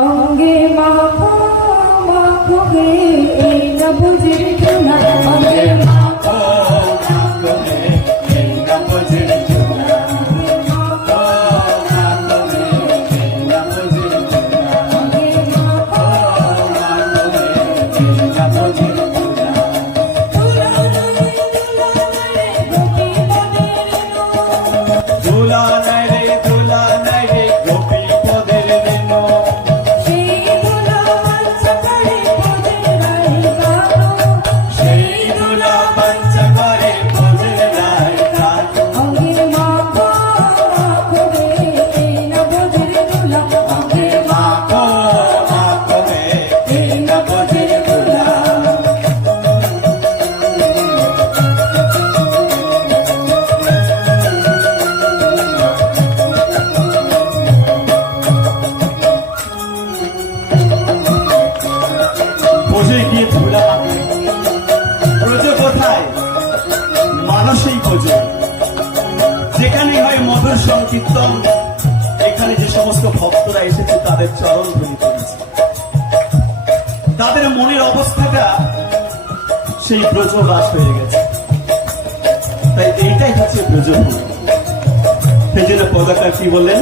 অঙ্গে মাখো মাখো হে এই না বুঝির চুনা অঙ্গে মাখো মাখো হে এই না বুঝির চুনা মাখো মাখো হে এই না বুঝির চুনা অঙ্গে মাখো মাখো হে এই না বুঝির চুনা দুলা নাই রে দুলা নাই রে গোপী পদের রেণু যেখানে হয় মধুর সংকীর্তন, এখানে যে সমস্ত ভক্তরা এসেছে তাদের চরণ ধরে করেছে, তাদের মনের অবস্থাটা সেই ব্রজবাস হয়ে গেছে। তাই এইটাই হচ্ছে ব্রজভূমি। সেই জন্য পদাকার কি বললেন,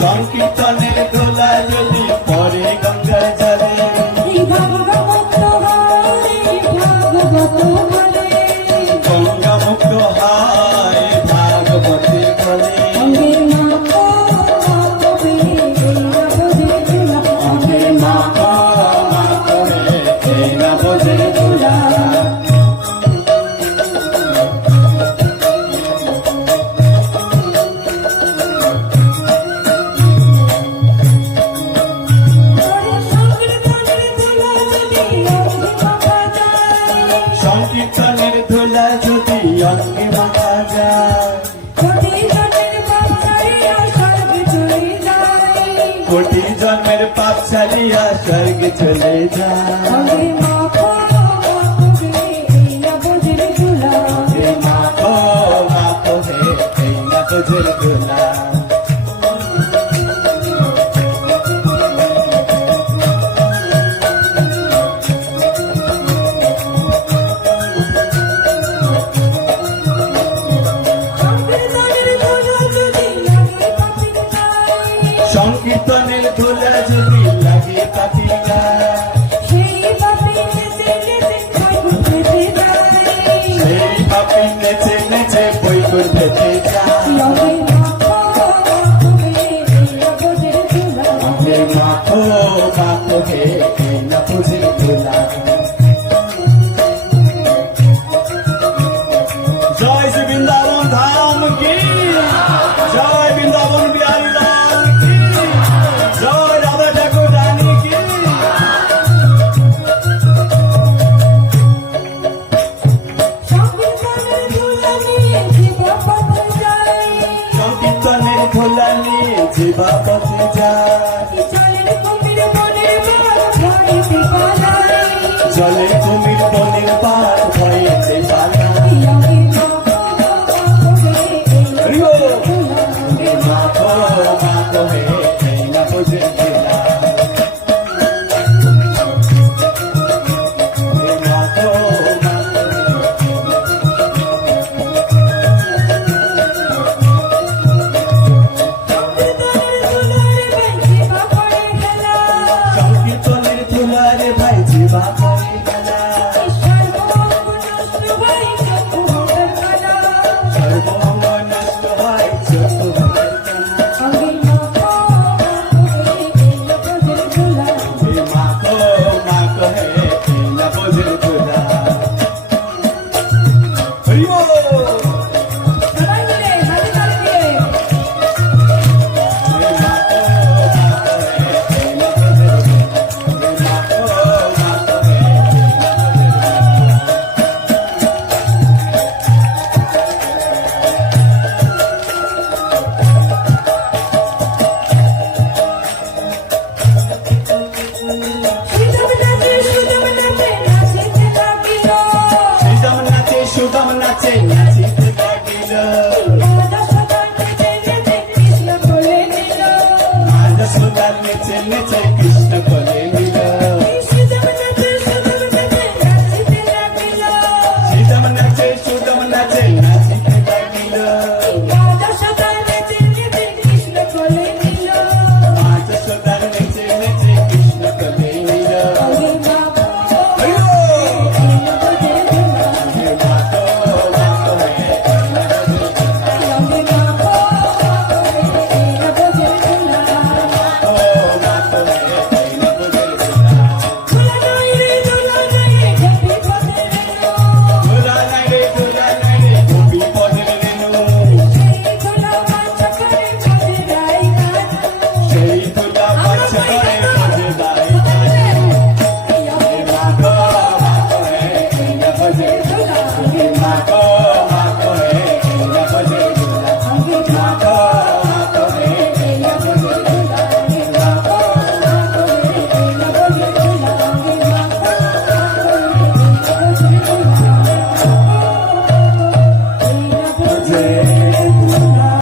সংকীর্তনের দোলা যদি পরে গঙ্গার জলে গঙ্গা মুক্ত হয় ভাগবতী বলে সংকীর্তনের ধুলা যদি অঙ্গে মাখা যায়, কোটি জন্মের পাপ ছাড়িয়া স্বর্গে চলে যায়। মাখো মাখো হে এই না বুঝির ধুলা সংকীর্তনের ধুলা যদি লাগে পাপি গায়, সেই পাপি নেচে নেচে বৈকুণ্ঠ পেতে যায়। মাখো মাখো হে এই না বুঝির ধুলা। জয় শ্রী বৃন্দাবন ধাম কি জয়, বৃন্দাবন বিহারী লাল কি জয়, রাধা ঠাকুর রানী কি। সংকীর্তনের ধুলা নিয়ে জীবা